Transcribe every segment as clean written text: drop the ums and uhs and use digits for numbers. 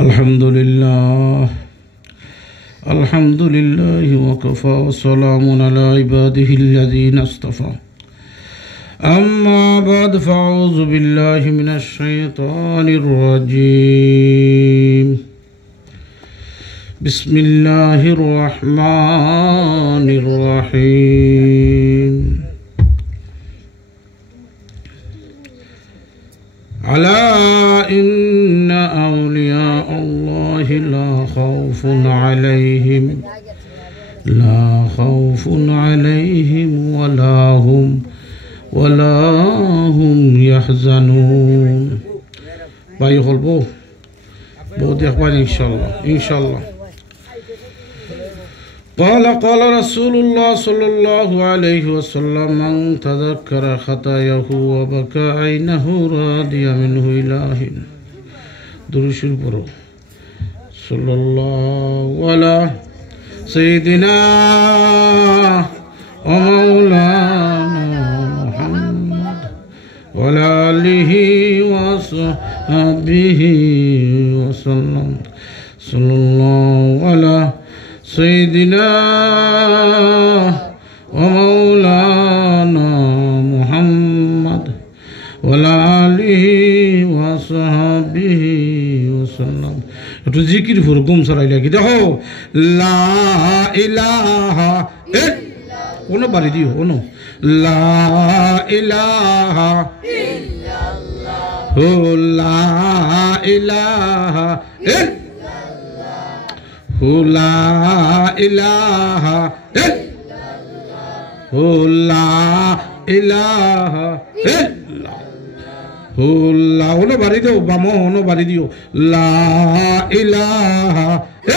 الحمد لله وكفى وسلام على عباده الذين اصطفى أما بعد فأعوذ بالله من الشيطان الرجيم بسم الله الرحمن الرحيم ألا إن أولياء الله لا خوف عليهم ولا هم يحزنون باي خلبو بود إخوان إن شاء الله قال رسول الله صلى الله عليه وسلم من تذكر خطاياه وبكى عينه راضي منه إله درش البرو صلى الله على سيدنا ومولانا محمد وعلى آله وصحبه وسلم صلى الله على سيدنا ومولانا محمد وعلى آله وصحبه وسلم একটু জিকির করে ঘুম সরাইলে কি দেখো লা ইলাহা ওনো বাড়ি দিও ওনো লা ইলাহা ইল্লাল্লাহ ও লা ইলাহা লা ইলাহা ইল্লাল্লাহ লা ইলাহা ইল্লাল্লাহ ওনো বাড়ি দিও বামো ওনো বাড়ি দিও লা ইলাহা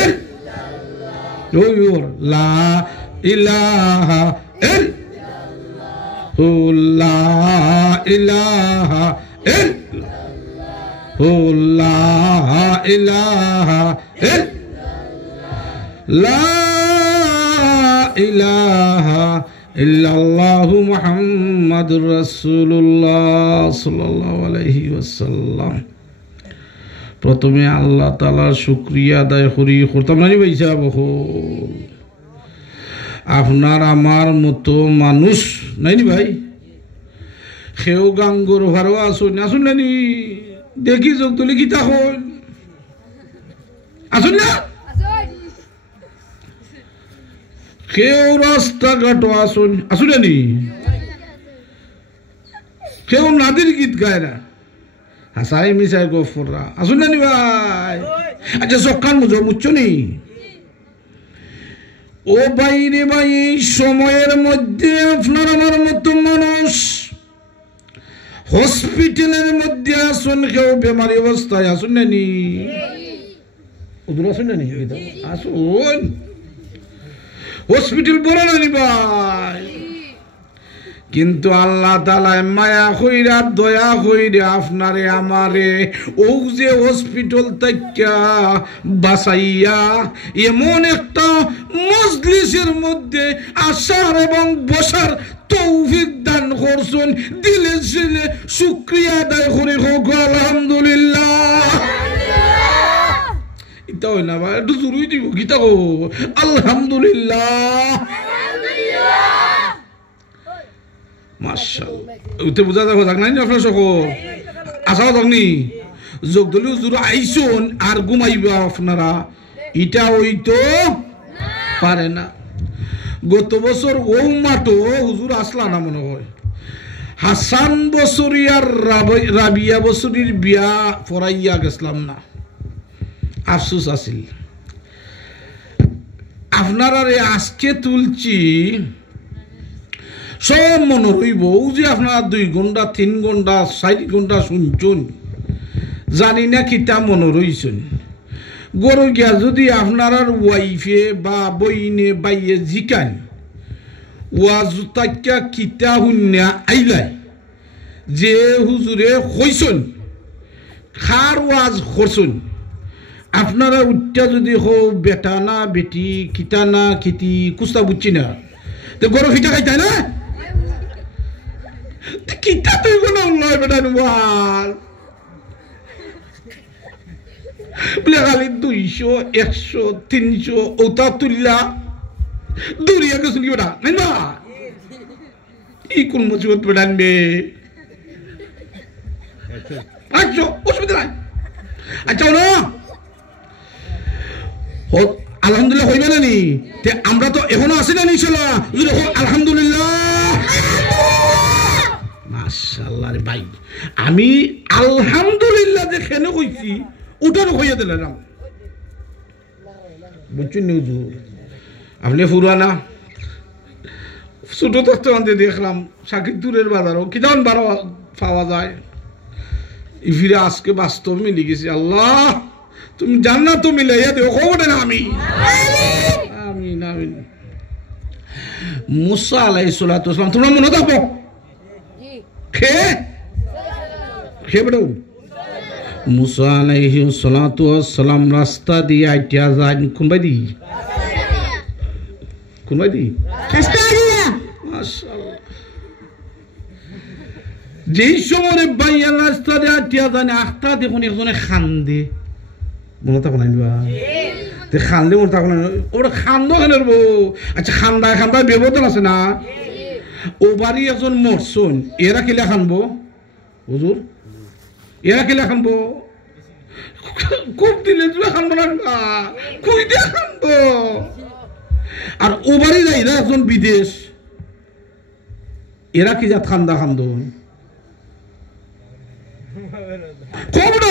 ইল্লাল্লাহ লা ইলাহা ইল্লাল্লাহ লা ইলাহা ইল্লাল্লাহ লা ইলাহা لا إله إلا الله محمد رسول الله صلى الله عليه وسلم প্রথমে আল্লাহ তাআলার শুকরিয়া আদায় করি করতাম না ভাইসা বহু আপনার আমার মতো মানুষ নাই নি ভাই খেও গাঙ্গর ভারও আসুন আসুন না নি দেখি যোগ তুলি গীতা হল আসুন না কেউ রাস্তাঘাট আসুন নি কেউ নাদির গীত গায় না হাসাই মিসাই গফররা আসুন নি ভাই আচ্ছা সকাল মুচ্ছ নি ও বাইরে ভাই এই সময়ের মধ্যে আপনার আমার মতো মানুষ হসপিটালের মধ্যে আসুন কেউ বেমারি অবস্থায় আসুন নি ওদূর আসুন নি আসুন হসপিটাল বড় না ভাই কিন্তু আল্লাহ তাআলা মায়া কইরা দয়া কইরা আপনারে আমারে ও যে হসপিটাল থেকে বাঁচাইয়া এমন একটা মজলিসের মধ্যে আসার এবং বসার তৌফিক দান করছেন দিলে দিলে শুকরিয়া আদায় করে হোক আলহামদুলিল্লাহ এটা হয় না ভাই একটু জরুরি দিব গীতা গো আলহামদুলিল্লাহ মাশাআল্লাহ ওতে বুঝা যাবে থাক নাই আপনার সকল আশা থাকনি যোগ দলীয় হুজুর আইসুন আর ঘুমাইবা আপনারা এটা হইতো পারে না গত বছর ও মাটো হুজুর আসলা না মনে হয় হাসান বছরি আর রাবিয়া বছরির বিয়া পড়াইয়া গেছিলাম না আফসোস আছিল আপনারা আজকে তুলছি সব মনে রইব যে আপনারা 2 ঘন্টা 3 ঘন্টা 4 ঘন্টা শুনছেন জানি না কিতা মনে রইছেন গরু গিয়া যদি আপনার ওয়াইফে বা বইনে বাইয়ে জিকান ওয়াজ তাক্কা কিতা হুন্না আইলাই যে হুজুরে কইছেন খার ওয়াজ করছেন আপনারা উঠটা যদি হো বেটা না বেটি কিতা না কিতি কুস্তা বুঝছি না তো গরু ফিটা খাইতা না কিতা তুই কোনো লয় বেটা নুয়াল বলে খালি 200 100 300 ওটা তুললা দৌড়িয়া গেছিল কি ওটা নাই না ই কোন মুসিবত বেড়ানবে আচ্ছা অসুবিধা নাই আচ্ছা না আলহামদুলিল্লাহ হইবে না নি আমরা তো এখনো আছি না ইনশাআল্লাহ আলহামদুলিল্লাহ মাশাআল্লাহ রে ভাই আমি আলহামদুলিল্লাহ যে কেন কইছি ওটার হইয়া দিলাম বুঝছেন নি হুজুর আপনি ফুরানা ছোট তত্ত্ব আনতে দেখলাম শাকিরদুরের বাজারও কি দাম বারো পাওয়া যায় ইফিরে আজকে বাস্তব মিলে গেছি আল্লাহ তুমি জান্নাত তো মিলাইয়া দেও খবরে না আমি আমিন আমিন মুসা আলাইহিস সালাতু ওয়াস সালাম তোমরা মনে থাকো খে বড় মুসা আলাইহিস সালাতু ওয়াস সালাম রাস্তা দিয়ে আইটিয়া যায় কোন বাইদি রাস্তা দিয়া মাশাআল্লাহ যেই সময় বাইয়া রাস্তা দিয়ে আইটিয়া যায় আখতা দেখুন একজনে খান্দে মনে থাকো না তে খান্দে মনে থাকো না ওরা খান্দো কেন আচ্ছা খান্দা ব্যবধান আছে না ও বাড়ি একজন মরছন এরা কিলা খানবো হুজুর এরা কিলা খানবো খুব দিলে খানবো না খুব দিয়ে খানবো আর ও বাড়ি যাই না একজন বিদেশ এরা কি যা খান্দা খান্দো খবর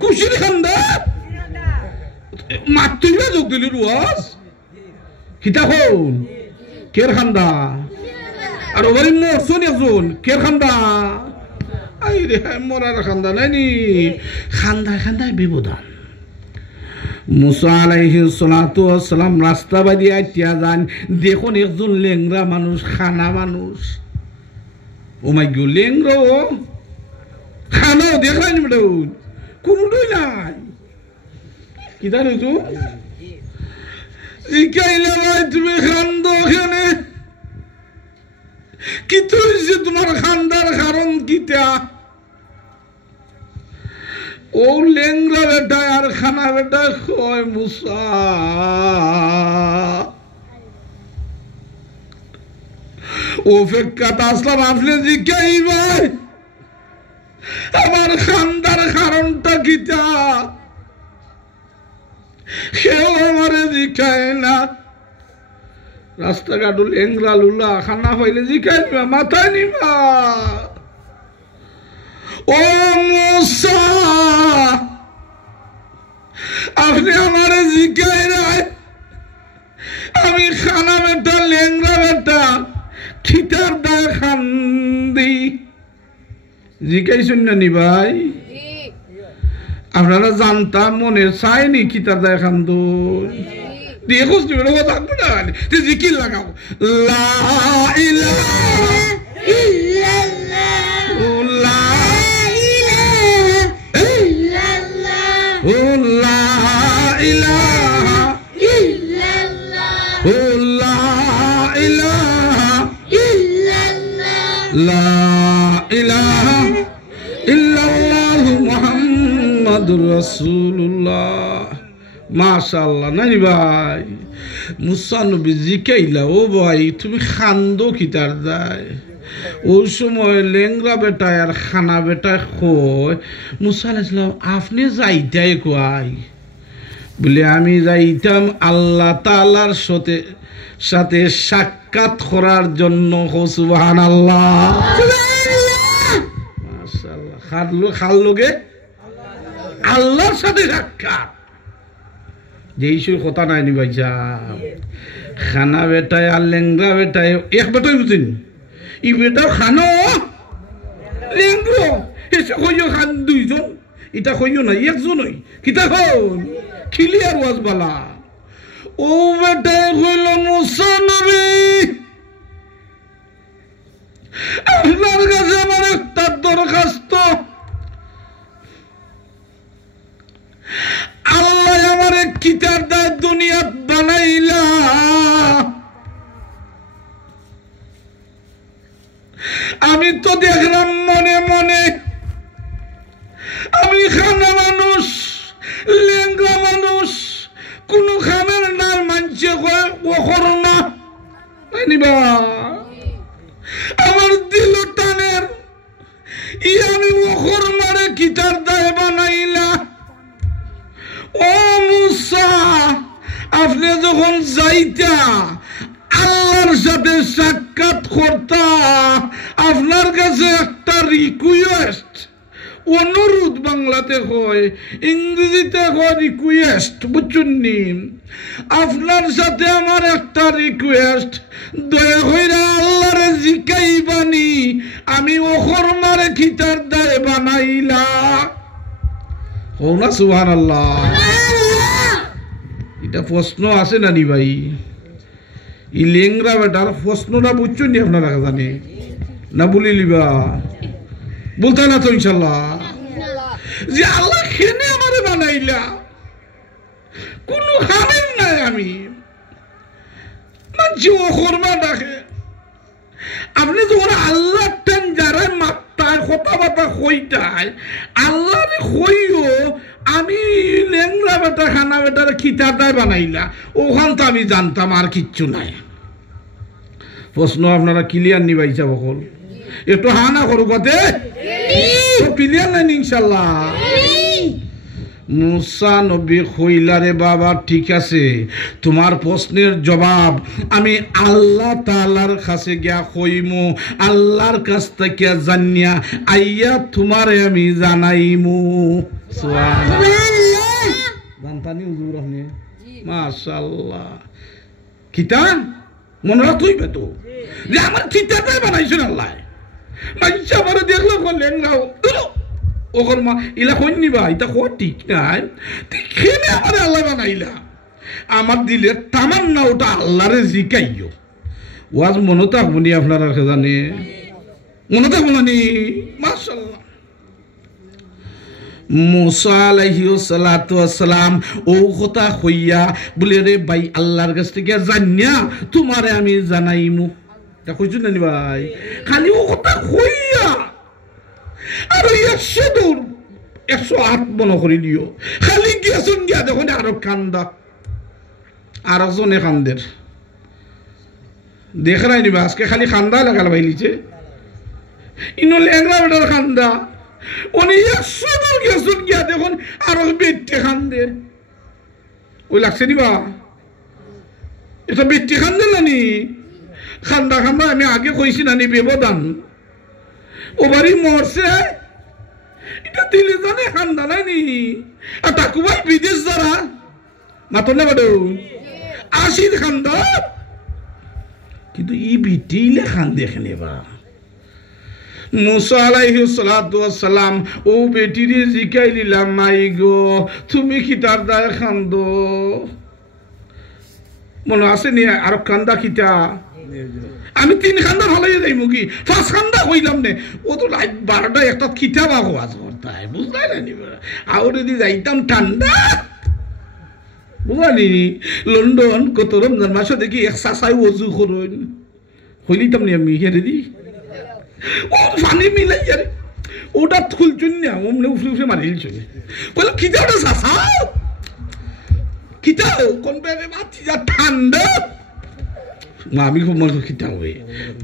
কুশির খান্দা মাতৃলা যোগ দিলি রুয়াস কিতা হন কের খান্দা আর ওবারি মরছন একজন কের খান্দা আই রে মরার খান্দা নাইনি খান্দায় বিবদান মুসা আলাইহিস সালাতু ওয়াস সালাম রাস্তা বাদি আইতিয়া যান দেখুন একজন লেংরা মানুষ খানা মানুষ ও মাই গো লেংরা খানাও দেখাই নি বেটা কোনোটাই নাই কি জানো তো জিকাইলে ভাই তুমি খান্দো ওখানে কি তো হয়েছে তোমার খান্দার কারণ কিতা ও লেংরা বেটা আর খানা বেটা কয় মুসা ও ফেক্কাটা আসলাম আসলে জিজ্ঞাই ভাই আমার খান্দার কারণটা কিতা কেউ আমারে জিজ্ঞায় না রাস্তাঘাট লেংরা লুলা খানা হইলে জিজ্ঞাই মাথায় নিবা ও মুসা আপনি আমারে জিজ্ঞাই নাই আমি খানা বেটা লেংরা বেটা খিতার দা খান্দি জিজ্ঞাইছেন না নি ভাই আপনারা জানতাম মনে চাইনি খিতার দা খান্দ দিয়ে খুঁজ দিবেন ও থাকবো না জিকির লাগাও লা ইলাহা ইল্লাল্লাহ মুহাম্মাদুর রাসূলুল্লাহ মাশাআল্লাহ নাই ভাই মুসা নবী জিকাইলা ও ভাই তুমি খান্দো কিতার যায় ওই সময় লেংরা বেটা আর খানা বেটা কয় মুসা আলাইহিস সালাম আপনি যাইতাই কয় বলে আমি যাইতাম আল্লাহ তাআলার সাথে সাক্ষাৎ করার জন্য সুবহানাল্লাহ মাশাআল্লাহ খাললোগে আল্লাহর সাথে সাক্ষাৎ যেই সব কথা নাই নি ভাইজা খানা বেটায় আর লেংরা বেটায় এক বেটাই বুঝিন ই বেটার খানো লেংরা এসে কইও খান দুইজন এটা কইও না একজনই কিতা হন ক্লিয়ার ওয়াজ বালা ও বেটায় কইল মুসা নবী আপনার কাছে আমার একটা দরখাস্ত আল্লাহ আমার কিতার দা দুনিয়া বানাইলা আমি তো দেখলাম মনে মনে আমি খানা মানুষ নিবা আমার দিল টানের ই আমি ওখর মারে কিতার দায় বানাইলা ও মুসা আপনি যখন যাইতা আল্লাহর সাথে সাক্ষাৎ করতা আপনার কাছে একটা রিকোয়েস্ট অনুরোধ বাংলাতে হয় ইংরেজিতে হয় রিকোয়েস্ট বুঝছেন নি আপনার সাথে আমার একটা রিকোয়েস্ট দয়া কইরা আল্লাহরে জিকাইবানি আমি ওখর মারে খিতার দায় বানাইলা ও না সুবহানাল্লাহ এটা প্রশ্ন আছে না নি ভাই ই লেংরা বেটার প্রশ্নটা বুঝছেন নি আপনারা জানে না বলি লিবা বলতে না তো ইনশাল্লাহ যে আল্লাহ খেনে আমারে বানাইলা কোনো হামের নাই আমি মানছি ও কর্মা ডাকে আপনি যখন আল্লাহ টান যারা মাত্রায় কথাবার্তা কইতায় আল্লাহরে কইও আমি লেংরা বেটা খানা বেটার খিতাটাই বানাইলা ওখান তো আমি জানতাম আর কিচ্ছু নাই প্রশ্ন আপনারা ক্লিয়ার নিবাইছা বকল একটু হানা করু কতে ক্লিয়ার নাই ইনশাল্লাহ মুসা নবী কইলারে বাবা ঠিক আছে তোমার প্রশ্নের জবাব আমি আল্লাহ তাআলার কাছে গিয়া কইমু আল্লাহর কাছ থেকে জানিয়া আইয়া তোমারে আমি জানাইমু সুবহানাল্লাহ জানতানি হুজুর আপনি মাশাআল্লাহ কিতা মনে রাখইবে তো যে আমার কিতাবে বানাইছেন আল্লাহ মাইসা বড় দেখলো বললেন গাও ও কর্মা ইলা কই নিবা এটা কো ঠিক নাই খেনে আমার আল্লাহ বানাইলা আমার দিলের তামান্না ওটা আল্লাহরে জিকাইও ওয়াজ মনে থাকবো নি আপনারা জানে মনে থাকবো না নি মাশাআল্লাহ মুসা আলাইহিস সালাতু ওয়াস সালাম ও কথা কইয়া বলে রে ভাই আল্লাহর কাছ থেকে জানিয়া তোমারে আমি জানাইমু এটা কইছুন না নি ভাই খালি ও কথা কইয়া আর 100 দূর 108 মনে করে দিও খালি গিয়েছুন গিয়া দেখুন আরো কান্দা আর একজনে কান্দের দেখ রাই নিবা আজকে খালি কান্দা লাগাল ভাইলিছে ইনো লেংরা বেটার কান্দা উনি 100 দূর গিয়েছুন গিয়া দেখুন আরো বেটে কান্দে ওই লাগছে নিবা এটা বেটে কান্দে নানি খান্দা খান্দা আমি আগে কইছি নানি ব্যবধান ও বাড়ি মরছে এটা দিলে জানে খান্দা নাইনি আর তাকুবাই বিদেশ যারা মাতন না বাড়ো আসির খান্দা কিন্তু ই বিটিলে খান্দে এখানে বা মুসা আলাইহিস সালাতু ওয়াস সালাম ও বেটিরে জিকাই দিলাম মাই গো তুমি কি তার দায় খান্দো মনে আছে নি আর কান্দা কিতা আমি 3 খান্দা ভালাই যাইমু কি 5 খান্দা কইলাম নে ও তো রাত 12টা একটা কিতাব আওয়াজ করতায় বুঝলাই না নি আর যদি যাইতাম ঠান্ডা বুঝলি লন্ডন কত রমজান মাসে দেখি এক্সারসাইজ ওযু করুন কইলিতাম নি আমি হেরে দি ও পানি মিলাই যারে ওটা খুলছুন না ওমনে উফরে মারিলছ বলে কিতাবটা সাসাও কিতাব কোন বেরে মাটি যা ঠান্ডা আমি খুব মনে খিতা হয়ে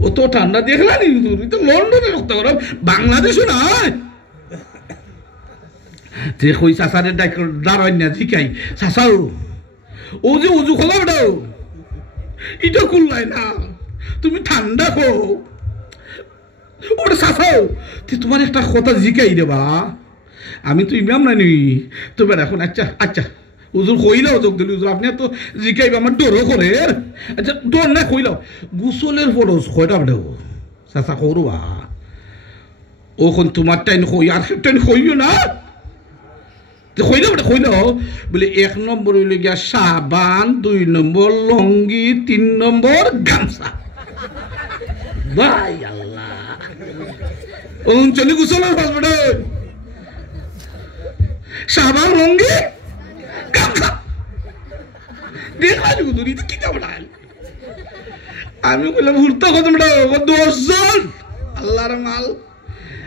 ও তো ঠান্ডা দেখলা নি তো লন্ডনে রক্ত করো বাংলাদেশও নয় তে কই সাসারে দাঁড়াই না জিকাই সাসাও ও যে উজু খোলা দাও এটা খুললাই না তুমি ঠান্ডা খো ওটা সাসাও তোমার একটা কথা জিকাই দেবা আমি তো ইমাম নানি তো বেড়া এখন আচ্ছা আচ্ছা হুজুর কইলাও যোগ দিলি হুজুর আপনি তো জিকাইব আমার ডরও করে আচ্ছা ডর না কইলাও গোসলের ফরজ কয়টা দেব চাচা করবা ওখন তোমার টাইম কই আর টাইম কইও না কইলাও বলে 1 নম্বর হইল গিয়া সাবান 2 নম্বর লঙ্গি 3 নম্বর গামছা ভাই আল্লাহ চলি গোসলের ফরজ বড় সাবান লঙ্গি দেখালি হুজুর এটা কি যাবো আমি বললাম হুরতা কত 10 জন আল্লাহর মাল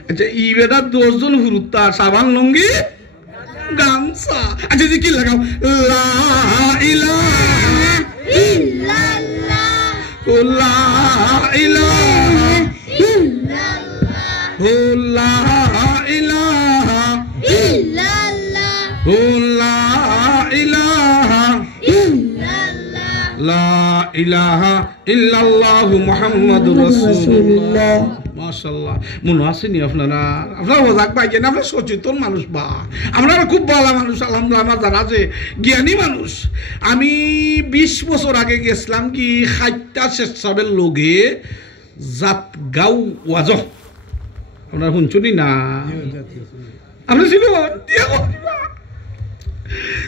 আচ্ছা ই বেটা 10 জন হুরতা সাবান লঙ্গি গামছা আচ্ছা যে কি লাগাও লা ইলাহা ইল্লাল্লাহ ইলাহা লা ইলাহা লা ইলাহা লা ইলাহা ইল্লাল্লাহু মুহাম্মাদুর রাসূলুল্লাহ। মাশাআল্লাহ, মনে আসেনি আপনারা? আপনারা মজাক পাইছেন, আপনারা সচেতন মানুষ, বা আপনারা খুব ভালো মানুষ আলহামদুলিল্লাহ। আমার যারা আছে জ্ঞানী মানুষ। আমি 20 বছর আগে গেছিলাম কি খাইটা স্বেচ্ছাবের লগে জাতগাঁও ওয়াজ, আপনারা শুনছনি না? আপনি ছিল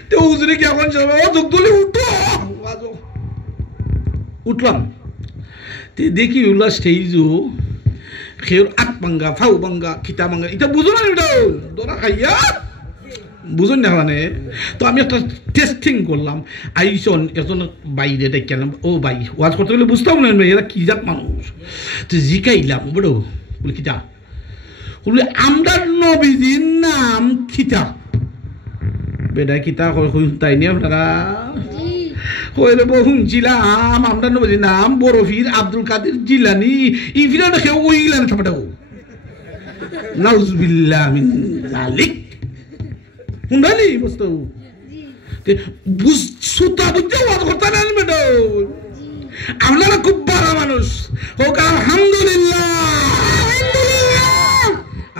তো হুজুরে কি এখন উঠলাম, দেখি ওলা স্টেজও খেয়ে আট বাঙ্গা ফাউ বাঙ্গা খিতা বাঙ্গা, এটা বুঝো না? এটা দরা খাইয়া বুঝুন না মানে। তো আমি একটা টেস্টিং করলাম, আইসন একজন বাইরে দেখলাম, ও ভাই ওয়াজ করতে গেলে বুঝতাম না এরা কি জাত মানুষ। তো জিকাইলাম বড় বলে খিতা, বলে আমরার নবীজির নাম খিতা। বেটা খিতা তাই নিয়ে আপনারা হইলে শুনছিলাম আমরা নবীর নাম বরফির আব্দুল কাদের জিলানি, ই ফিরে কেউ ওইলাম থাপাটাও নাউজুবিল্লাহ মিন যালিক। শুনবানি বস্তু সুতা বুঝতে ওয়াজ করতে না বেটা, আপনারা খুব ভালো মানুষ হোক আলহামদুলিল্লাহ।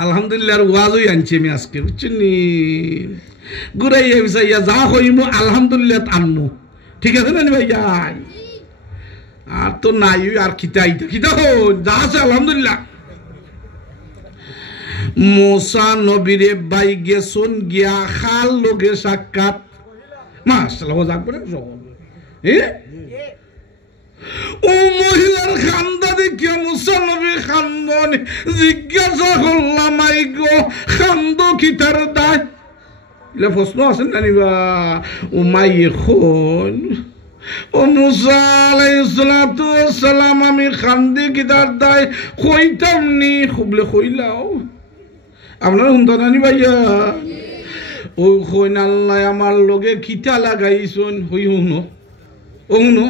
আলহামদুলিল্লাহর ওয়াজই আনছি আমি আজকে, বুঝছেন নি? ঘুরাইয়া বিচাইয়া যা হইমু আলহামদুলিল্লাহ আনমু, ঠিক আছে না ভাইয়া? আর তো নাই আর খিতা খিতা যা আছে আলহামদুলিল্লাহ। মোসা নবীরে বাই গেছন গিয়া খাল লগে সাক্ষাৎ। মাশাআল্লাহ, যাক বলে ও মহিলার খান্দা দেখিয়া মুসা নবী খান্দন জিজ্ঞাসা করলাম, আই গো খান্দ খিতার দায়? প্রশ্ন আছেন জানিবা ও মাই এখন ও মুসা আলাইহিস সালাতু ওয়াস সালাম আমি খান্দি খিতার দায় কইতাম নি, খুবলে কইলাও। আপনারা শুনতে নানি ভাইয়া? ও কইন আল্লাহ আমার লগে খিতা লাগাইছন, হই হুনো ও হুনো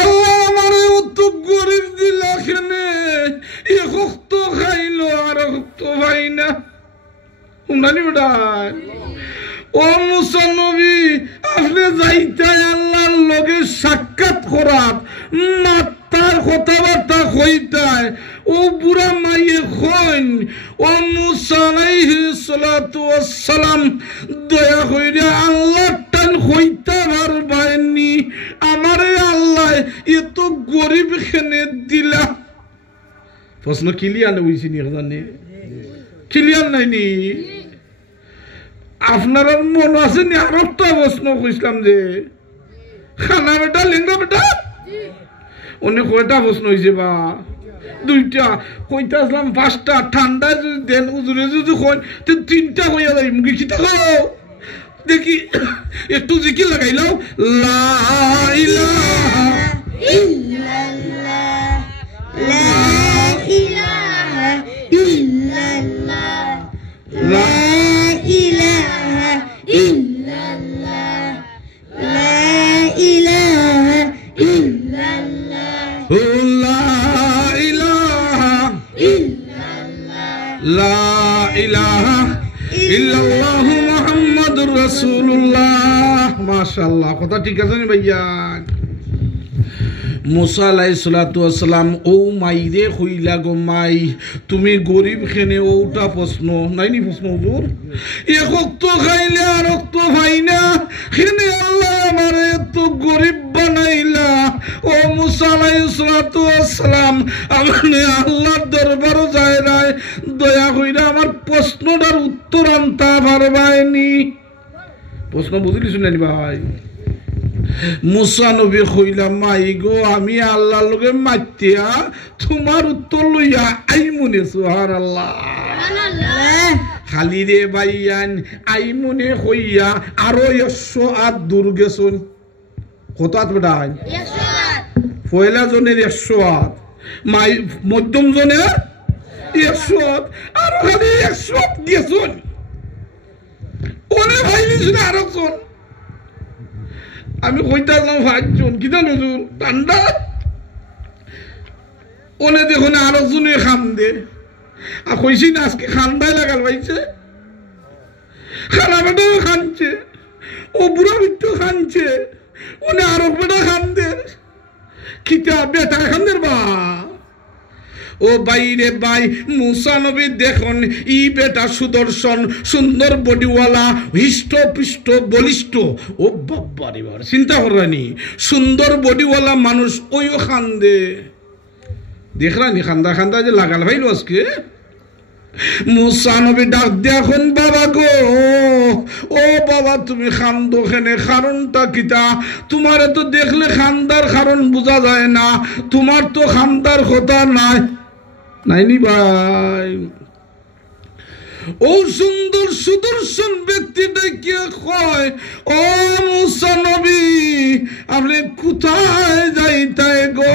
আল্লাহ আমার অত গরিব দিলা খেনে তো খাইলো আর তো ভাই না শুনানি বেটা। ও মুসা নবী আপনি যাইতাই আল্লাহর লগে সাক্ষাৎ করাত মাতার কথাবার্তা কইতাই, ও বুড়া মাইয়ে কইন ও মুসা আলাইহিস সালাতু ওয়াস সালাম দয়া কইরা আল্লাহ টান কইতা পারবাইনি, আমারে আল্লাহ এত গরিব খেনে দিলা। প্রশ্ন ক্লিয়ার হইছে নি? জানে ক্লিয়ার নাইনি? আপনার মনে আছে নি? আর একটা প্রশ্ন কইছিলাম যে খানা বেটা লিঙ্গা বেটা, অনেক কয়টা প্রশ্ন হয়েছে বা? দুইটা কইতা আসলাম, পাঁচটা ঠান্ডা যদি দেন উজুরে যদি কই তো তিনটা হইয়া যাই মুখে খিতা খাও। দেখি একটু জিকির লাগাইলাও, লা ইলাহা ইল্লাল্লাহ লা ইলাহা ইল্লাল্লাহ লা ইলাহা ইল্লাল্লাহ লা ইলাহা ইল্লাল্লাহ লা ইলাহা ইল্লাল্লাহ লা ইলাহা ইল্লাল্লাহ মুহাম্মাদুর রাসূলুল্লাহ। মাশাআল্লাহ, কথা ঠিক আছে নি ভাইয়া? মুসা আলাইহিস সালাতু ওয়াস সালাম ও মাইরে কইলা, গো মাই তুমি গরিব খেনে ওটা প্রশ্ন নাইনি? প্রশ্ন হুজুর এক তো খাইলে আর তো ভাই না খেনে আল্লাহ আমারে এত গরিব বানাইলা। ও মুসা আলাইহিস সালাতু ওয়াস সালাম আপনি আল্লাহর দরবারে যায় নাই, দয়া কইরা আমার প্রশ্নটার উত্তর আনতা পারবাইনি? প্রশ্ন বুঝলি শুনেনি ভাই? মুসা নবী কইলাম, মাই গো আমি আল্লাহর লগে মাতিয়া তোমার উত্তর লইয়া আই মনে। সুবহানাল্লাহ, খালি রে ভাইয়ান আই মনে হইয়া আরো 108 দূর গেছুন। কত হাত বেটা? 108। পয়লা জনের 108, মাই মধ্যম জনের 108, আরো খালি 108 গেছুন। ওনে ভাই নিছুন আরো জন আমি কইতাম 5 জন কিতা নজুর ঠান্ডা ওনে দেখুন আরো জনে খান্দে আর কইছি না আজকে খান্দায় লাগাল পাইছে খানা বেটাও খানছে ও বুড়া বিট্টু খানছে ওনে আরো বেটা খানদের কিতা বেটা খানদের বা ও বাইরে বাই মুসা নবী দেখুন ই বেটা সুদর্শন সুন্দর বডিওয়ালা হৃষ্টপুষ্ট বলিষ্ঠ ও বাবারে বাবা চিন্তা করানি সুন্দর বডিওয়ালা মানুষ ওইও খান্দে দেখলানি খান্দা খান্দা যে লাগাল ভাইলো আজকে মুসা নবী ডাক দেখুন বাবা গো ও বাবা তুমি খান্দো খেনে কারণটা কিতা তোমার তো দেখলে খান্দার কারণ বোঝা যায় না তোমার তো খান্দার কথা নাই নাইনি ভাই ও সুন্দর সুদর্শন ব্যক্তিটা কে কয় ও মুসা নবী আপনি কোথায় যাইতাই গো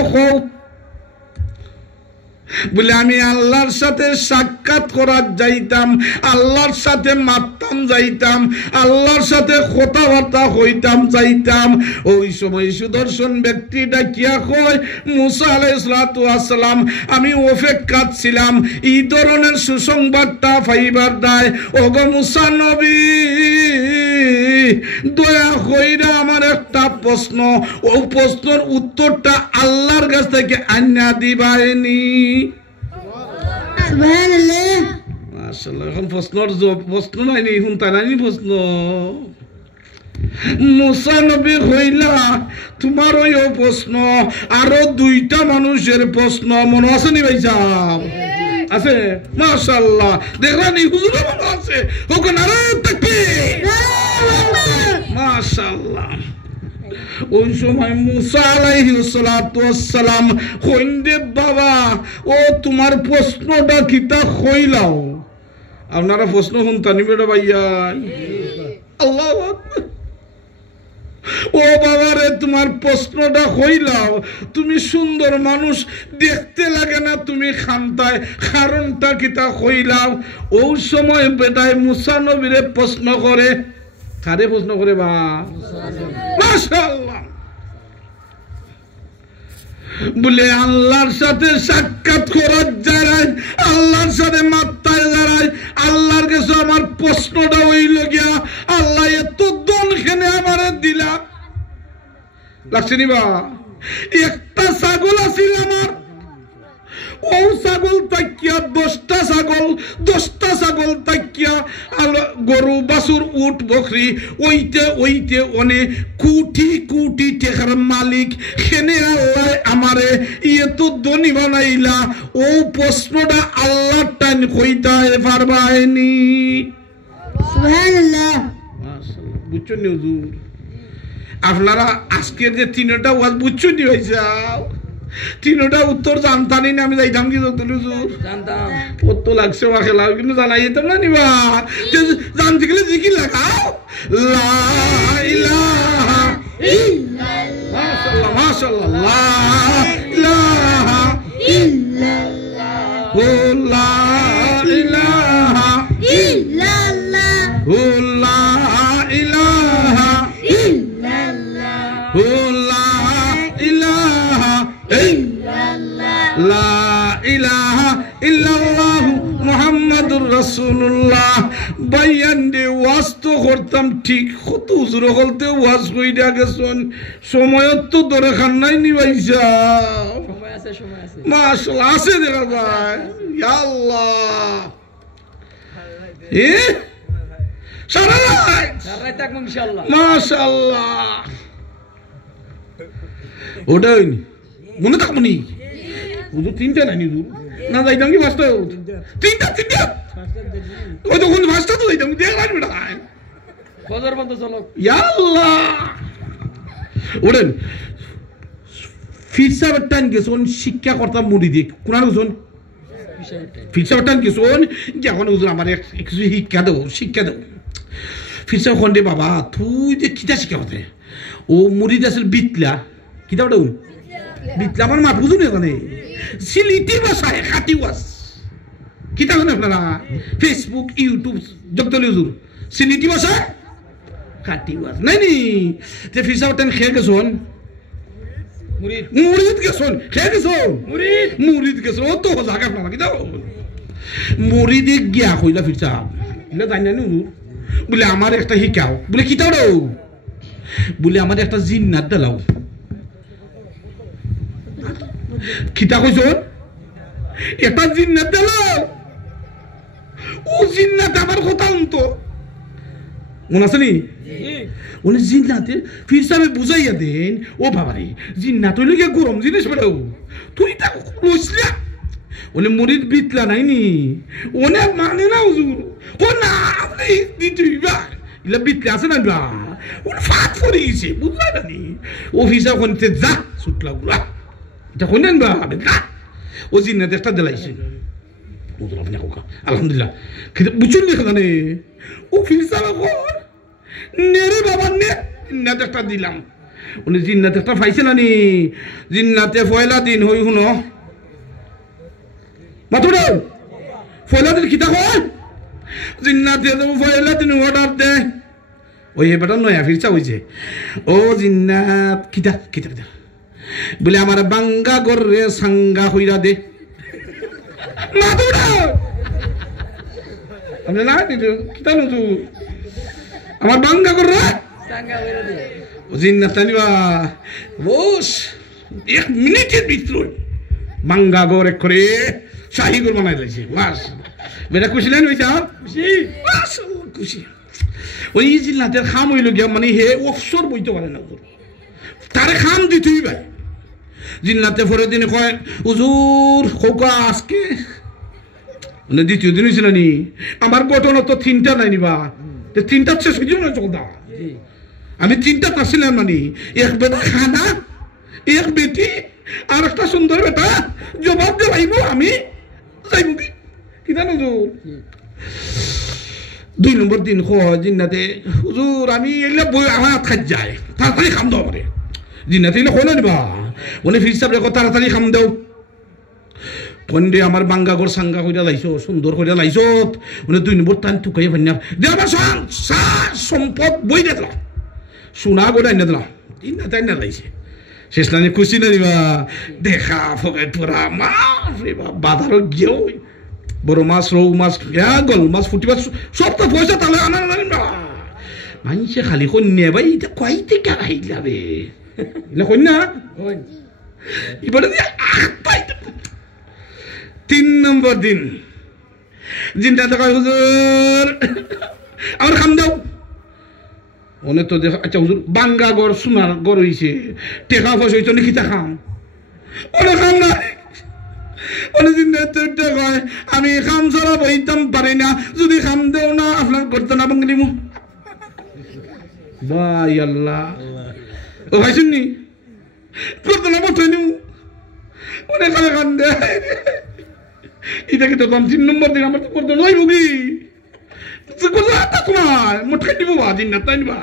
বলে আমি আল্লাহর সাথে সাক্ষাৎ করার যাইতাম আল্লাহর সাথে মারতাম যাইতাম আল্লাহর সাথে কথাবার্তা হইতাম যাইতাম ওই সময় সুদর্শন ব্যক্তিটা কিয়া কয় মুসা আলাইহিস সালাতু ওয়াস সালাম আমি অপেক্ষাত ছিলাম এই ধরনের সুসংবাদটা পাইবার দায় ওগো মুসা নবী দয়া কইরা আমার একটা প্রশ্ন ও প্রশ্নের উত্তরটা আল্লাহর কাছ থেকে আন্না দিবাইনি সুবহানাল্লাহ মাশাআল্লাহ এখন প্রশ্ন নাইনি শুনতা নাইনি প্রশ্ন মুসা নবী কইলা তোমার ওই প্রশ্ন আরো 2টা মানুষের প্রশ্ন মনে আছে নি ভাই সাহেব আছে মাশাআল্লাহ দেখলানি হুজুর মনে আছে ওকে নারায়ে তাকবীর মাশাআল্লাহ ওই সময় মুসা আলাইহিস সালাতু ওয়াস সালাম কইন্দে বাবা ও তোমার প্রশ্নটা কিতা কইলাও আপনারা প্রশ্ন শুনতানি বেটা ভাইয়া আল্লাহু আকবার ও বাবা রে তোমার প্রশ্নটা কইলাও তুমি সুন্দর মানুষ দেখতে লাগে না তুমি খান্তায় কারণটা কিতা কইলাও ওই সময় বেটায় মুসা নবীরে প্রশ্ন করে কারে প্রশ্ন করে বা মাশাআল্লাহ বলে আল্লাহর সাথে সাক্ষাৎ করার যারাই আল্লাহর সাথে মাত্তায় যারাই আল্লাহর কাছে আমার প্রশ্নটা হইল গিয়া আল্লাহ এত দন খেনে আমারে দিলা লাগছে নি বা একটা ছাগল আছিল আমার ও ছাগল তাকিয়া 10টা ছাগল তাকিয়া গরু বাছুর উট বকরি ওইতে অনেক কোটি টাকার মালিক খেনে আল্লাহ আমারে এত ধনী বানাইলা ও প্রশ্নটা আল্লাহ টাইম কইতা পারবাইনি সুবহানাল্লাহ মাশাআল্লাহ বুঝছেন নি হুজুর আপনারা আজকের যে 3টা ওয়াজ বুঝছেন নি ভাই যাও 3টা উত্তর জানতানি না আমি যাইতাম কি হুজুর জানতাম কত লাগছে ওয়া খেলা কিন্তু জানাই যেতাম না নিবা জানতে গেলে জিকির লাগাও লা ইলাহা ইল্লাল্লাহ মাশাআল্লাহ লা ইলাহা ইল্লাল্লাহ ও লা ইলাহা ইল্লাল্লাহ ও লা ইলাহা ইল্লাল্লাহ ও লা ইলাহা লা ইলাহা ইল্লাল্লাহ মুহাম্মাদুর রাসূলুল্লাহ বয়ান দে ওয়াজ তো করতাম ঠিক কত হুজুর বলতে ওয়াজ কইরা গেছন সময় তো দরকার নাই নি ভাইসা সময় আছে মাশাআল্লাহ আছে দেখা যায় ইয়া আল্লাহ সারা রাত থাকবো ইনশাআল্লাহ মাশাআল্লাহ ওটাই মনে থাকবো নি হুজুর 3টা নাই হুজুর না যাইতাম কি 5টা 3টা ওই তো কোন 5টা তো যাইতাম দেখলাম বেটা ফজর বন্ধ চলো ইয়া আল্লাহ ওরেন ফিরসাবের টাইম গেছন শিক্ষা করতাম মুড়ি দিয়ে কোনার গেছন ফিরসাবের টাইম গেছন যখন হুজুর আমার কিছু শিক্ষা দাও ফিরসাব খন্ডে বাবা তুই যে কিতা শিক্ষা হতে ও মুড়ি আসল বিতলা কিতা ওটা বিতলা আমার মা বুঝুন এখানে সিলিটি ভাষায় খাটি ওয়াজ কিতা শুনে আপনারা ফেসবুক ইউটিউব জগদলি হুজুর সিলিটি ভাষায় কাটি মাছ নাই নি তে ফির সাহেব তেন খেয়ে গেছন মুরিদ গেছন খেয়ে গেছন মুরিদ গেছন ও তো জায়গা আপনার কি যাও মুরিদে গিয়া কইলা ফির সাহেব এগুলো জানি না বলে আমার একটা শিকাও বলে কিতাও দাও বলে আমার একটা জিন্নাত দিলাও কিতা কইছ একটা জিন্নাত দিলাও ও জিন্নাত আমার কথা তো মনে আছে নি উনি জিন্নাতে ফির সাহেব বুঝাইয়া দেন ও বাবারে জিন্নাত হইলে গিয়ে গরম জিনিস বেড়াও তুই তা লইছিলা ওনে মুরিদ বিতলা নাইনি ওনে মানে না হুজুর ও না আপনি দিতেইবা ইলা বিতলা আছে না বা ওনে ফাট পড়ে গেছে বুঝলা না নি অফিসে কোনতে যা ছুটলা গুলা এটা কোনেন বা বেটা ও জিন্নাত একটা দিলাইছে বুঝলা আপনি কোকা আলহামদুলিল্লাহ কিন্তু বুঝুন নি খানে অফিসে কোন নেরে বাবা নে জিন্নাত একটা দিলাম উনি জিন্নাত একটা পাইছে না নি জিন্নাতে পয়লা দিন হই হুনো মাতুড়ো পয়লা দিন কিতা হয় জিন্নাতে পয়লা দিন অর্ডার দে ওই বেটা নয়া ফিরছা হইছে ও জিন্নাত কিতা কিতা কিতা বলে আমার বাঙ্গা গরে সাঙ্গা হইরা দে মাতুড়ো আপনি না কিতা নতু আমার বাঙ্গা গরে সাঙ্গা হইরা দে ও জিন্নাত নিবা বস এক মিনিটের ভিতরে বাঙ্গা গরে করে শাহী গর বানাই লাইছে বাস বেটা খুশি নাই হইছা খুশি বাস খুশি ওই জিন্নাতের খাম হইল গিয়া মানে হে অফসর বইতে পারে না তারে খাম দিতেই ভাই জিন্নাতে পরের দিন কয় হুজুর খোকা আজকে মানে দ্বিতীয় দিন হয়েছিল নি আমার বটন তো তিনটা নাই নিবা তিনটা শেষ হয়ে যাবে না চলতা আমি তিনটা পাচ্ছিলাম মানে এক বেটা খানা এক বেটি আর একটা সুন্দর বেটা জবাব দিয়ে ভাইব আমি যাইব কি জানো দুই নম্বর দিন জিন্নাতে হুজুর আমি এলে বই আমার খাই যায় তাড়াতাড়ি খাম দাও আমারে জিন্নাতে এলে কইল নিবা উনি ফির সাহেব রেখো তাড়াতাড়ি খাম দাও কন্ডে আমার বাঙ্গা গড় সাঙ্গা কইরা লাইছো সুন্দর কইরা লাইছো উনি দুই নম্বর টান টুকাই ভান্না দে আমার সম্পদ বই দিয়ে দিলাম সোনা গোড়া এনে দিলাম জিন্নাতে এনে লাইছে শেষ নানি খুশি না দিবা দেখা ফকে তোরা মাছ রে বাজারও গিয়েও বড় মাছ রৌ মাছ গল মাছ ফুটি মাছ সব তো পয়সা তাহলে আনা জানি না মানুষে খালি কন্যা ভাই এটা কয়তে কেন আইলা রে এটা কন্যা এবারে তিন নম্বর দিন জিনটা দেখা হুজুর আমার খাম দাও অনেক তো দেখা আচ্ছা হুজুর বাঙ্গা গড় সোনার গড় হইছে টেকা পয়সা হইতো নাকি তা খাম অনেক খাম না অনেক দিন কয় আমি খাম ছাড়া বইতাম পারি না যদি খাম দেও না আপনার করতে না বাঙ্গি মু ভাই আল্লাহ ও ভাই শুননি করতে না বসে নিউ অনেক খালে খান দে এটা কি তো তিন নম্বর দিন আমার তো করতে নয় বুগি তোমার মোটখাই দিব দিন না তাই নিবা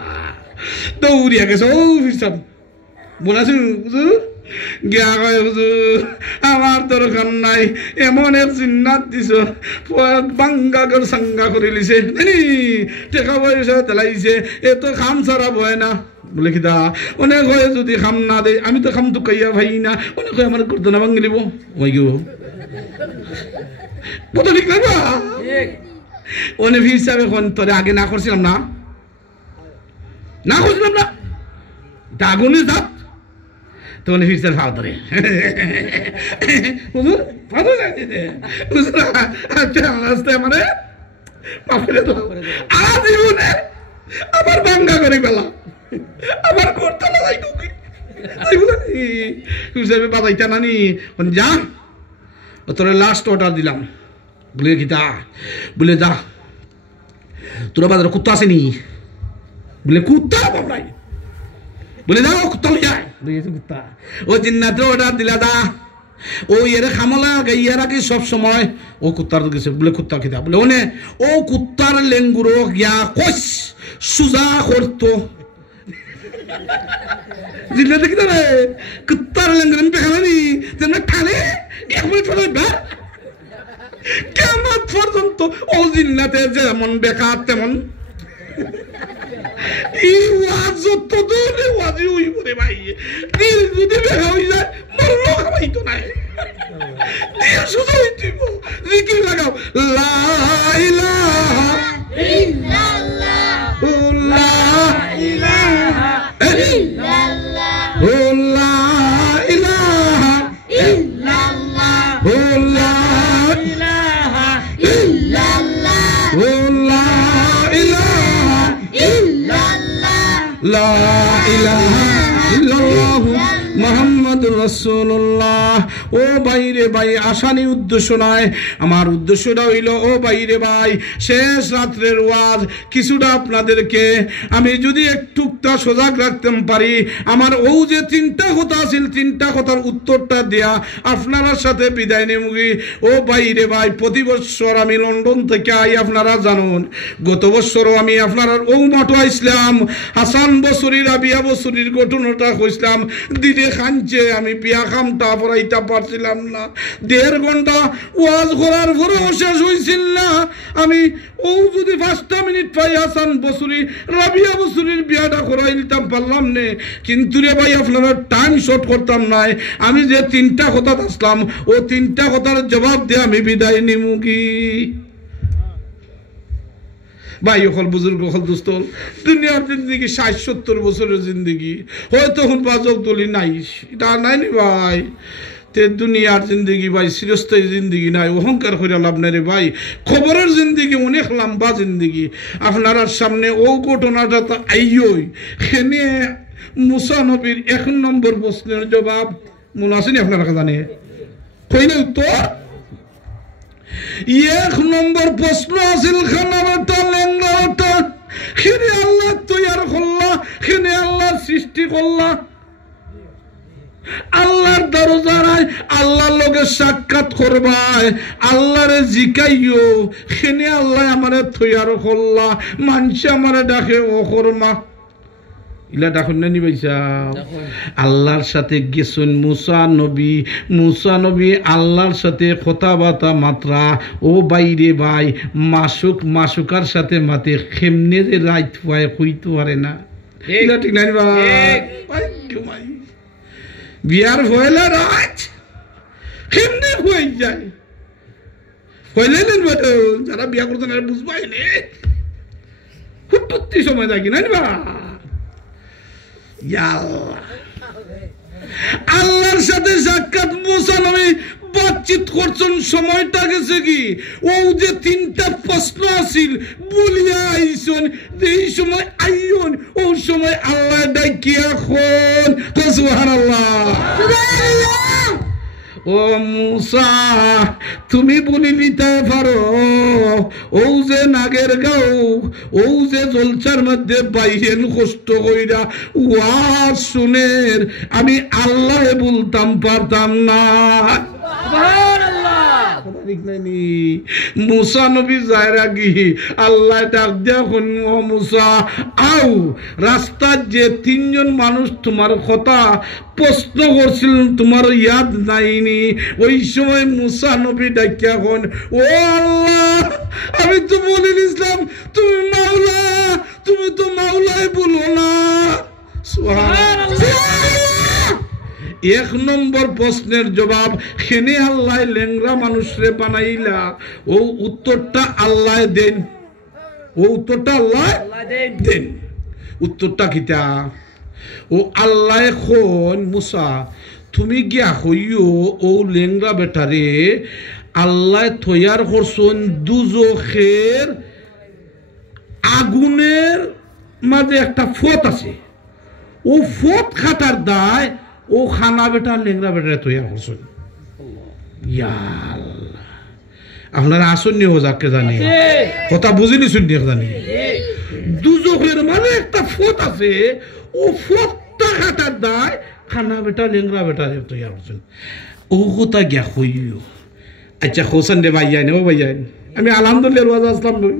দৌড়িয়া গেছে ও ফিরসাব বলাছিল হুজুর গিয়া কয় হুজুর আমার দরকার নাই এমন এক জিন্নাত দিছ বাঙ্গা কর সাঙ্গা করে লিছে নানি টেকা পয়সা তেলাইছে এ তো খাম ছাড়া বয় না বলে কি দা অনেক হয় যদি খাম না দে আমি তো খাম তো কাইয়া ভাই না অনেক হয় আমার করতে না ভাঙ্গি দিব ওই গো কত ঠিক লাগবা অনেক হিসাবে এখন তোরে আগে না করছিলাম না না করছিলাম না দাগুনে যাত তো অনেক হিসাবে ভাব ধরে হুজুর ভালো লাগছে হুজুর আস্তে মানে পাপড়ে তো আজীবনে আবার বাঙ্গা করে গেলা আবার করতে না যাই ঢুকি হিসাবে বাজাইতা নানি যা তোর লাস্ট অর্ডার দিলাম বলে গীতা বলে যা তোরা বাজারে কুত্তা আসেনি বলে কুত্তা বাবরাই বলে যাও কুত্তা লই যায় কুত্তা ও জিন্নাতে অর্ডার দিলা দা ও এর খামলা গাইয়ারা কি সব সময় ও কুত্তার গেছে বলে কুত্তা খিতা বলে ওনে ও কুত্তার লেঙ্গুরো গিয়া কইস সুজা করতো জিন্নাতে কি রে কুত্তার লেঙ্গুরো পেখানি যেমন খালে এক মিনিট ফেলে বা কেমন পর্যন্ত ও জিন্নাতে যেমন বেকার তেমন এই ওয়াজ যত দূরে ওয়াজি হইব রে ভাই, দিল যদি বেহা হয়ে যায় মরলো খাবাই তো নাই, দিল শুধু হইতেইব। জিকির লাগাও, লা ইলাহা ইল্লাল্লাহ, লা ইলাহা ইল্লাল্লাহ, লা ইলাহা ইল্লাল্লাহ, লা ইলাহা ইল্লাল্লাহ, লা ইলাহা ইল্লাল্লাহ, লা ইলাহা ইল্লাল্লাহ মুহাম্মাদুর রাসূলুল্লাহ। ও বাইরে ভাই, আসানি উদ্দেশ্য নয়, আমার উদ্দেশ্যটা হইল ও বাইরে ভাই, শেষ রাত্রের ওয়াজ কিছুটা আপনাদেরকে আমি যদি একটুকটা সজাগ রাখতে পারি, আমার ও যে তিনটা কথা আছিল, তিনটা কথার উত্তরটা দেয়া আপনার সাথে বিদায় নেমুগি। ও বাইরে ভাই, প্রতি বছর আমি লন্ডন থেকে আই, আপনারা জানুন গত বছরও আমি আপনার ও মাঠো আইসলাম, হাসান বছরী রাবিয়া বছরীর ঘটনাটা কইসলাম, দিনে খানছে আমি বিয়া খামটা পড়াইতে পারছিলাম না, 1.5 ঘন্টা ওয়াজ করার পরেও শেষ হয়েছিল না। আমি ও যদি 5টা মিনিট পাই হাসান বছরী রাবিয়া বছরীর বিয়াটা করাইতাম পারলাম নে, কিন্তু রে ভাই আপনারা টাইম শর্ট করতাম নাই। আমি যে 3টা কথা আসলাম, ও 3টা কথার জবাব দিয়ে আমি বিদায় নিমুগি। ভাই হল বুজুর্গ হল দোস্ত, দুনিয়ার জিন্দগি 60-70 বছরের জিন্দগি, হয়তো এখন বাজক দলি নাই, এটা নাই নি ভাই। তে দুনিয়ার জিন্দগি ভাই চিরস্থায়ী জিন্দগি নাই, অহংকার করে লাভ নাই রে ভাই। খবরের জিন্দগি অনেক লম্বা জিন্দগি। আপনার সামনে ও ঘটনাটা তো আইয়ই, খেনে মুসা নবীর 1 নম্বর প্রশ্নের জবাব মনে আসেনি আপনারা জানে, কইলে উত্তর 1 নম্বর প্রশ্ন আছিল খানাটা লেঙ্গাটা, খেনে আল্লাহ তৈয়ার করলা, খেনে আল্লাহ সৃষ্টি করলা, আল্লাহর দরজায় আল্লাহর লগে সাক্ষাৎ করবাই, আল্লাহরে জিকাইও, খেনে আল্লাহ আমারে তৈয়ার করলা, মানুষে আমারে ডাকে ও কর্মা, ইলা ডাকুন না নিবাইছা। আল্লাহর সাথে গেছেন মুসা নবী, মুসা নবী আল্লাহর সাথে কথাবার্তা মাত্রা, ও বাইরে ভাই মাসুকার সাথে মাতে খেমনে যে রাইত পায় কইতে পারে না, ঠিক নাই ভাই? বিয়ার হইলে রাত খেমনে হয়ে যায়, হইলে যারা বিয়া করতেন আর বুঝবাই নে, হুট্টি সময় যায় কিনা নিবা। আল্লাহর সাথে সাক্ষাৎ মুসা নবী বাতচিত করছেন, সময়টা গেছে কি, ও যে 3টা প্রশ্ন আছিল বলিয়া আইসন, এই সময় আইয়ন, ও সময় আল্লাহ ডাকিয়া খন, সুবহানাল্লাহ। ও মুসা তুমি বলি নিতে পারো, ও যে নাগের গাও, ও যে জলচার মধ্যে বাইরেন কষ্ট কইরা ওয়াজ শুনের, আমি আল্লাহ বলতাম পারতাম না। মুসা নবী যায় আগে আল্লাহ ডাক দিয়া কোন, ও মুসা আও, রাস্তার যে 3 জন মানুষ তোমার কথা প্রশ্ন করছিল তোমার ইয়াদ নাইনি, ওই সময় মুসা নবী ডাকিয়া কোন, ও আল্লাহ আমি তো বলে নিছিলাম তুমি মাওলা, তুমি তো মাওলাই বলো না। সুবহানাল্লাহ। 1 নম্বর প্রশ্নের জবাব খেনে আল্লাহ লেংরা মানুষরে বানাইলা, ও উত্তরটা আল্লাহ দেন, ও উত্তরটা আল্লাহ দেন। উত্তরটা কিতা, ও আল্লাহ খন মুসা তুমি গিয়া হইও ও লেংরা বেটারে আল্লাহ তৈয়ার করছেন দুজখের আগুনের মাঝে একটা ফত আছে, ও ফত খাটার দায় ও খানা বেটা লেংরা বেটারে তৈয়ার করছেন। আপনারা আসন্নি হো যাকে জানি কথা বুঝিনি শুনি জানি, দুজখের মানে একটা ফত আছে, ও ফতটা খাটার দায় খানা বেটা লেংরা বেটারে তৈয়ার করছেন। ও কথা গিয়া হইও, আচ্ছা হোসেন রে ভাইয়া নে, ও ভাইয়া আমি আলহামদুলিল্লাহ আসলাম নই,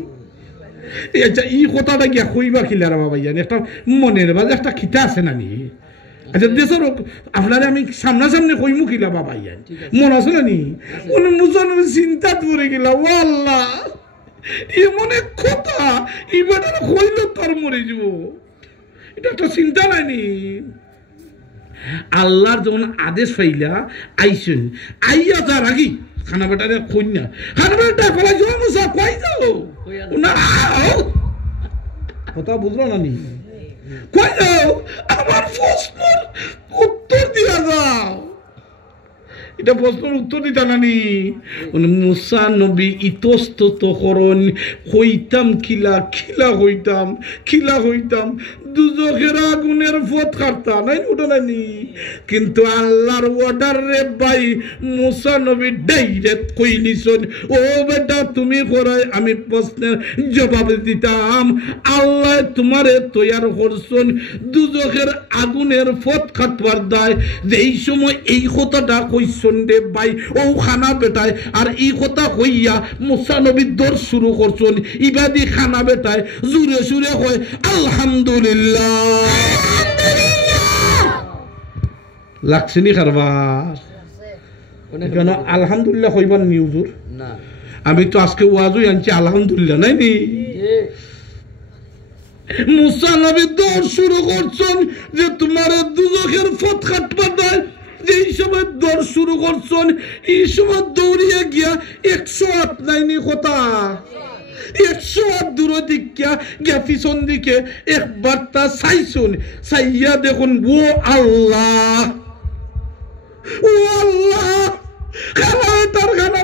আচ্ছা ই কথাটা গিয়া হইবা খিলা রে ভাইয়া, একটা মনের মাঝে একটা খিতা আছে না নি, আচ্ছা দেশের আপনারা আমি সামনাসামনি কইমু খিলা বাবা ইয়া মন আছে না নি, উনি মুসলমান চিন্তা করে গেলা, ও আল্লাহ এমন এক কথা এবার হইল তোর মরে যাব, এটা একটা চিন্তা নাইনি। আল্লাহর যখন আদেশ পাইলা আইসেন, আইয়া যার আগি খানা বেটারে কন্যা খানা বেটা কলাই যাও মুসা কই যাও না কথা বুঝলো না নি, কই যাও আমার প্রশ্নের উত্তর দিয়া যাও। এটা প্রশ্নের উত্তর দিতা নানি। মুসা নবী ইতস্তত করণ হইতাম খিলা খিলা হইতাম খিলা হইতাম দুজখের আগুনের পথ কাটতা নাই ওটা নানি। কিন্তু আল্লাহর অর্ডার রে ভাই মুসা নবী ডাইরেক্ট কইলিছন, ও বেটা তুমি করাই আমি প্রশ্নের জবাব দিতাম। আল্লাহ তোমারে তৈয়ার করছন দুজখের আগুনের পথ কাটবার দায়। যেই সময় এই কথাটা কইছন রে ভাই ও খানা বেটায়, আর এই কথা কইয়া মুসা নবী দৌড় শুরু করছন। ইবাদি খানা বেটায় জুড়ে সুরে হয় আলহামদুলিল্লাহ লাগছে নি কারবার। কেন আলহামদুলিল্লাহ কইবার নিউজুর না, আমি তো আজকে ওয়াজই আনছি আলহামদুলিল্লাহ নাই নি। মুসা নবী দৌড় শুরু করছেন যে তোমার দুজখের পথ কাটবার দেয়। যেই সময় দৌড় শুরু করছেন এই সময় দৌড়িয়ে গিয়া 108 নাইনি কথা 108 দূর দিকা গিয়া পিছন দিকে একবার তা চাইছুন, চাইয়া দেখুন ও আল্লাহ ও আল্লাহ খানা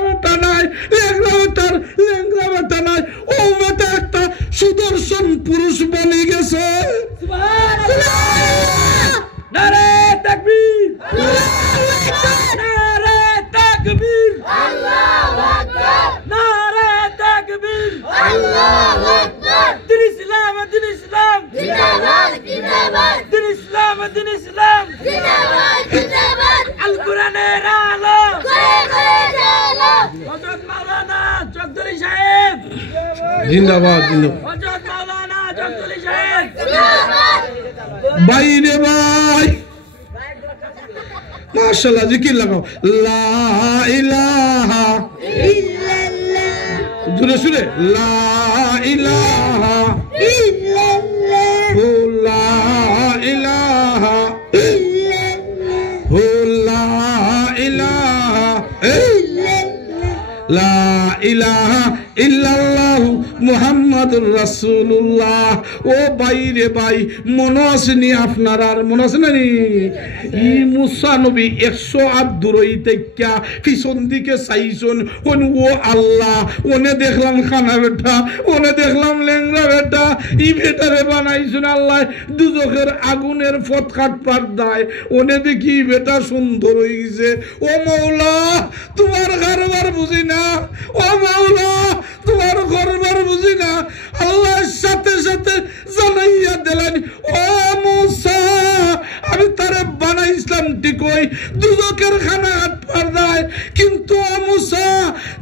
বেটা নাই, লেংরা বেটা নাই, ও বেটা একটা সুদর্শন পুরুষ বনে গেছে। নারে তাকবীর, নারে তাকবীর, আল্লাহু আকবার, নারে তাকবীর, আল্লাহু আকবার। দিন ইসলাম দিন ইসলাম জিন্দাবাদ জিন্দাবাদ, দিন ইসলাম জিন্দাবাদ জিন্দাবাদ। আল কোরআনের আলো করে করে জালো, হযরত মাওলানা চৌধুরী সাহেব জিন্দাবাদ জিন্দাবাদ, হযরত মাওলানা চৌধুরী সাহেব জিন্দাবাদ। ভাই রে ভাই মাশাআল্লাহ জিকির লাগাও, লা ইলাহা ইল্লাল্লাহ, জোরে সুরে লা ইলাহা ইল্লাল্লাহ, লা ইলাহা ইল্লাল্লাহ, লা ইলাহা ইল্লাল্লাহ, লা ইলাহা ইল্লাল্লাহু মুহাম্মাদুর রাসূলুল্লাহ। ও ভাই রে ভাই মনে আছে নি আপনার, আর মনে আছে না নি ই মুসা নবী 108 দূরই থেকে পিছন দিকে চাইছুন, কোন ও আল্লাহ ওনে দেখলাম খানা বেটা, ওনে দেখলাম লেংরা বেটা, ই বেটারে বানাইছুন আল্লাহ দুজখের আগুনের পথ কাটবার দায়। ওনে দেখি বেটা সুন্দর হয়ে গেছে। ও মাওলা তোমার কারবার বুঝি না, ও মাওলা তোমার কারবার বুঝি না। আল্লাহর সাথে সাথে জানাইয়া দিলেন, ও মুসা আমি তারে বানাইছিলাম ঠিকই দুজকের খানা কাটবার দায়, কিন্তু ও মুসা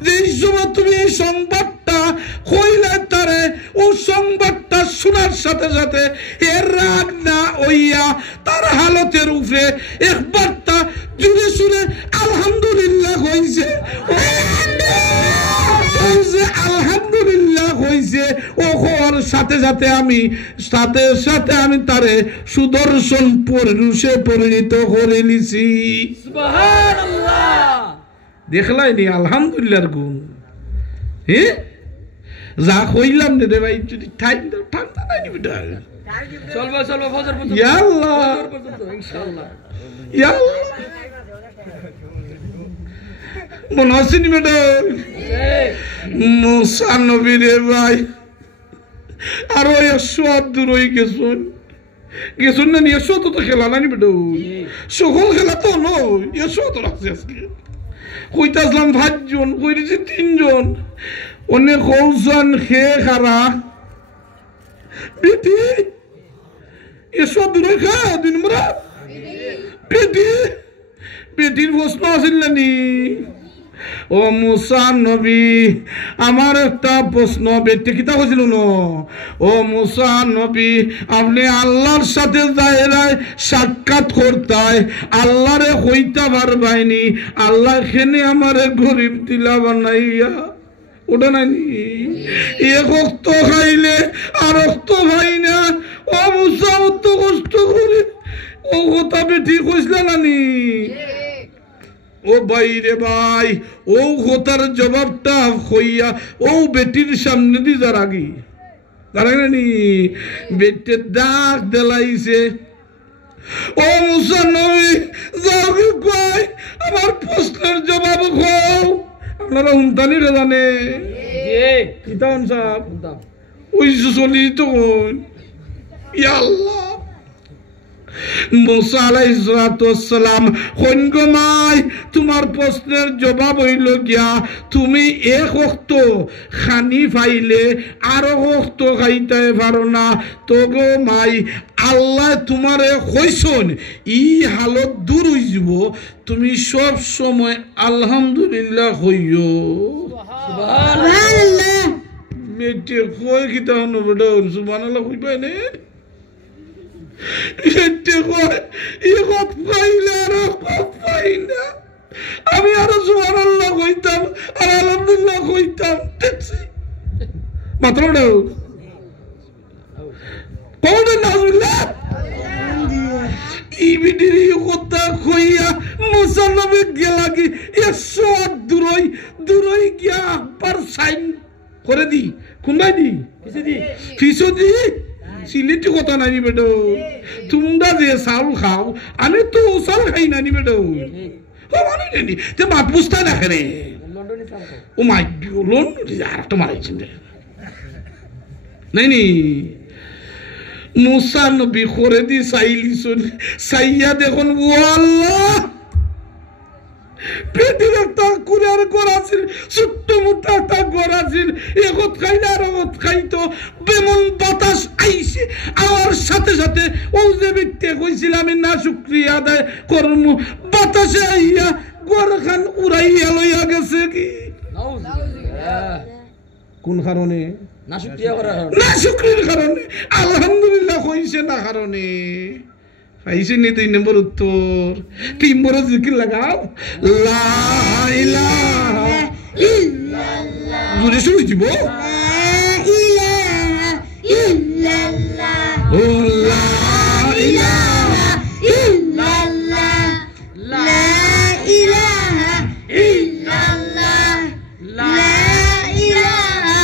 যেই সময় তুমি এই সংবাদটা কইলে তারে, ও সংবাদটা শোনার সাথে সাথে এর রাগ না হইয়া তার হালতের উপরে একবার তা জুড়ে সুরে আলহামদুলিল্লাহ হইছে। আলহামদুলিল্লাহ হইছে ও হওয়ার সাথে সাথে আমি তারে সুদর্শন পুরুষে পরিণত করে নিছি। সুবহানাল্লাহ, দেখলাই নি আলহামদুলিল্লাহর গুণ। হ্যাঁ যা কইলাম রে ভাই, যদি ঠান্ডা নাই নি বেটা, চলবে ফজর পর্যন্ত, ইয়া আল্লাহ ইনশাআল্লাহ, ইয়া আল্লাহ মনে আছে নি বেটা মুসা নবী রে ভাই আরো 108 দূর হয়ে গেছুন না নি। 108 তো খেলা নাই বেটা, সকল খেলা তো নয়, 108 রাখছে আজকে। কইতাছিলাম 5 জন, কইতেছি 3 জন, অনেক কৌশন খেয়ে খারা বেটি 108 দূর খা 2 নম্বর বেটির প্রশ্ন আসিল না নি। ও মুসা নবী আমার একটা প্রশ্ন, বেটি কিতা হয়েছিল ন? ও মুসা নবী আপনি আল্লাহর সাথে দায়রায় সাক্ষাৎ করতায় আল্লাহরে হইতা পারবাইনি, আল্লাহ খেনে আমারে গরিব দিলা বানাইয়া ওটা নাই এক রক্ত খাইলে আর রক্ত খাই না ও মুসা অত কষ্ট করে ও কথা বেটি কইসলা নানি ও ভাই রে ভাই ও কথার জবাবটা হইয়া ও বেটির সামনে দি যার আগে দাঁড়ানি বেটে ডাক দেলাইছে ও মুসা নবী যাও কি কয় আমার প্রশ্নের জবাব খাও আপনারা হুমতানি রে জানে কিতান সাহেব ওই চলি তো ইয়া আল্লাহ মুসা আলাইহিস সালাতু ওয়াস সালাম কইন মাই তোমার প্রশ্নের জবাব হইল গিয়া তুমি এক ওয়াক্ত খানি পাইলে আর ওয়াক্ত খাইতে পারো না তো গো মাই আল্লাহ তোমারে কইছন ই হালত দূর হই যাব তুমি সব সময় আলহামদুলিল্লাহ কইও সুবহানাল্লাহ মেটে কই কিতা হনো বড় সুবহানাল্লাহ কইবে না আমি আরো সুবহানাল্লাহ কইতাম আর আলহামদুলিল্লাহ কইতাম মাত্র কথা কইয়া মুসা নবী গেলাগি 108 দূরই গিয়া পার সাইন করে দি কোনবাই দি ফিসো দি সিলেটি কথা নানি বেটো তোমরা যে চাউল খাও আমি তো চাউল খাই নানি বেটো ও মানে নানি তে বাপ বুঝতে না কেন ও মাই লোন আর একটা মারাইছেন নাইনি মুসা নবী করে দি চাইলিছুন চাইয়া দেখুন ও আল্লাহ পেটের একটা কুড়ার ঘর আছিল ছোট্ট মোটা একটা ঘর আছিল একত খাইলে আর একত খাইতো বেমন বাতাস আইছে আমার সাথে সাথে ও যে ব্যক্তি কইছিল আমি না শুকরিয়া আদায় করম বাতাসে আইয়া ঘর খান উড়াইয়া লইয়া গেছে কি কোন কারণে না শুকরিয়ার কারণে আলহামদুলিল্লাহ কইছে না কারণে পাইছে নি 3 নম্বর উত্তর 3 নম্বর জিকির লাগাও লা ইলাহা ইল্লাল্লাহ জোরে শুনি দিব লা ইলাহা ইল্লাল্লাহ ও লা ইলাহা ইল্লাল্লাহ লা ইলাহা ইল্লাল্লাহ লা ইলাহা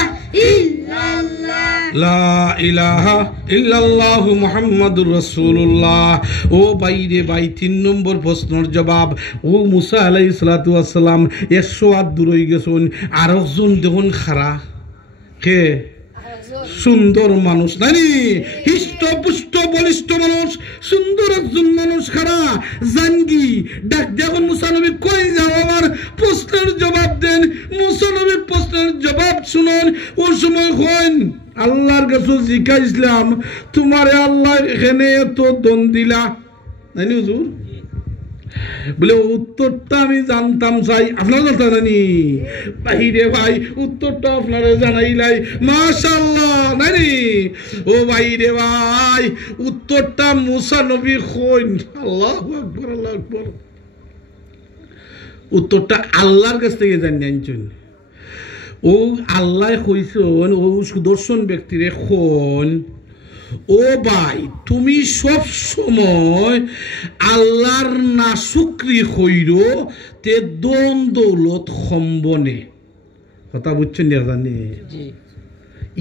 ইল্লাল্লাহ লা ইলাহা ইল্লাল্লাহু মুহাম্মাদুর রাসূলুল্লাহ ও বাইরে ভাই 3 নম্বর প্রশ্নের জবাব ও মুসা আলাইহিস সালাতু ওয়াস সালাম 108 দূর হই গেছেন আর একজন দেখুন খারা কে সুন্দর মানুষ নানি হিষ্ট পুষ্ট বলিষ্ঠ মানুষ সুন্দর একজন মানুষ খারা জাঙ্গি ডাক দেখুন মুসা নবী কই যাও আমার প্রশ্নের জবাব দেন মুসা নবী প্রশ্নের জবাব শুনুন ও সময় কইন আল্লাহর কাছে জিজ্ঞাসলাম তোমারে আল্লাহ এখানে এত দন দিলা নানি হুজুর বলে উত্তরটা আমি জানতাম চাই আপনারা জানতেন নানি ভাইরে ভাই উত্তরটা আপনারা জানাইলাই মাশাআল্লাহ নানি ও ভাইরে ভাই উত্তরটা মুসা নবী কইন আল্লাহু আকবার আল্লাহু আকবার উত্তরটা আল্লাহর কাছ থেকে জানি আনছেন ও আল্লাহ কইছেন ও সুদর্শন ব্যক্তিরে কোন ও ভাই তুমি সব সময় আল্লাহর না শুকরি কইরো তে দন দৌলত সম্বনে কথা বুঝছেন না জানি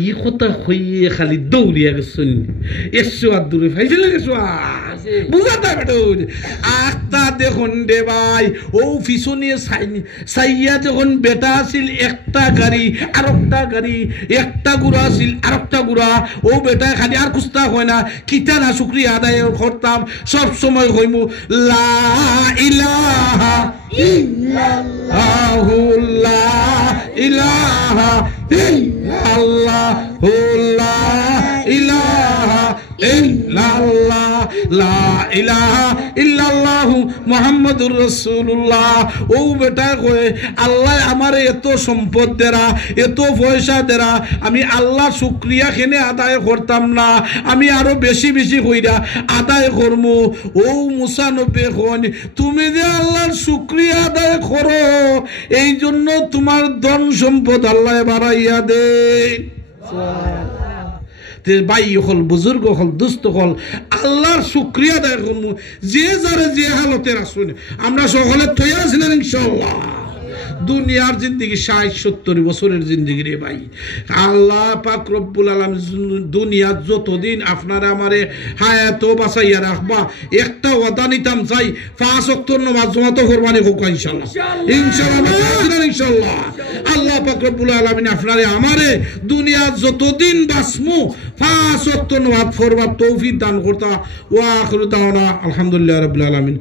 ই কথা হইয়ে খালি দৌড়িয়া গেছেন এসো আর দূরে ফাইছিল গেছো বুঝাতে বেটো আস্তা দেখুন রে ভাই ও পিছনে সাইয়া যখন বেটা আছিল একটা গাড়ি আর একটা গাড়ি একটা গুড়া আছিল আর একটা গুড়া ও বেটা খালি আর কুস্তা হয় না কিতা না শুকরিয়া আদায় করতাম সব সময় হইমু লা ইলাহা ইল্লাল্লাহু লা ইলাহা ইল্লাল্লাহু লা ইলাহা ইল্লাল্লাহ লা ইলাহা ইল্লাল্লাহ মুহাম্মাদুর রাসূলুল্লাহ ও বেটা কয় আল্লাহ আমারে এত সম্পদ দেরা এত পয়সা দেরা আমি আল্লাহ শুকরিয়া খেনে আদায় করতাম না আমি আরো বেশি বেশি কইরা আদায় করমু ও মুসা নবী কোন তুমি যে আল্লাহর শুকরিয়া আদায় করো এই জন্য তোমার ধন সম্পদ আল্লাহ বাড়াইয়া দেন ভাই হল বুজুর্গ হল দুস্থ হল আল্লাহর শুকরিয়া আদায় করমু যে যারে যে হালতের আসুন আমরা সকলে তৈরি আছিলেন ইনশাআল্লাহ দুনিয়ার জিন্দগি ৬০-৭০ বছরের জিন্দগি রে ভাই আল্লাহ পাক রব্বুল আলামিন দুনিয়ার যতদিন আপনারা আমারে হায়াত বাঁচাইয়া রাখবা একটা ওয়াদা নিতাম চাই ৫ ওয়াক্ত নামাজ জমাত কোরবানি হোক ইনশাআল্লাহ ইনশাআল্লাহ আল্লাহ পাক রব্বুল আলামিন আপনারে আমারে দুনিয়ার যতদিন বাঁচমু ৫ ওয়াক্ত নামাজ পড়বার তৌফিক দান করতা ওয়া আখিরু দাওয়ানা আলহামদুলিল্লাহি রাব্বিল আলামিন।